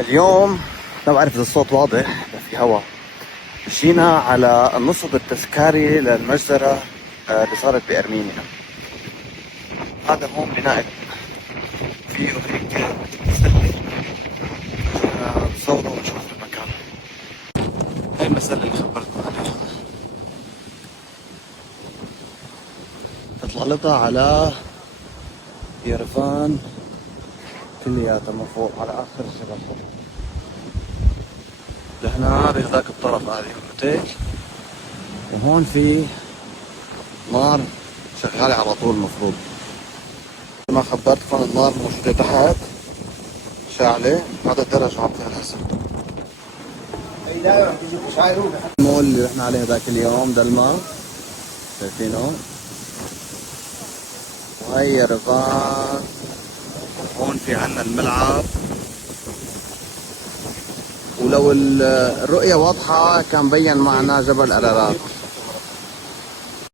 اليوم ما بعرف اذا الصوت واضح بس في هواء. مشينا على النصب التذكاري للمجزرة اللي صارت بأرمينيا. هذا هون بناء فيه هيك مسلة نصوره ونشوف المكان. هاي المسلة اللي خبرتكم عليها تطلع لها على يرفان كلياتها من فوق على آخر الجبل. نحن بهذاك الطرف هذه الاوتيل، وهون في نار شغالة على طول. المفروض ما خبرتكم النار موجودة تحت شاعلة. هذا الدرج عم فيها الحسن. المول اللي رحنا عليه هذاك اليوم دلما شايفينه، وهي يرفان. هون في عنا الملعب، ولو الرؤية واضحة كان بين معنا جبل أرارات.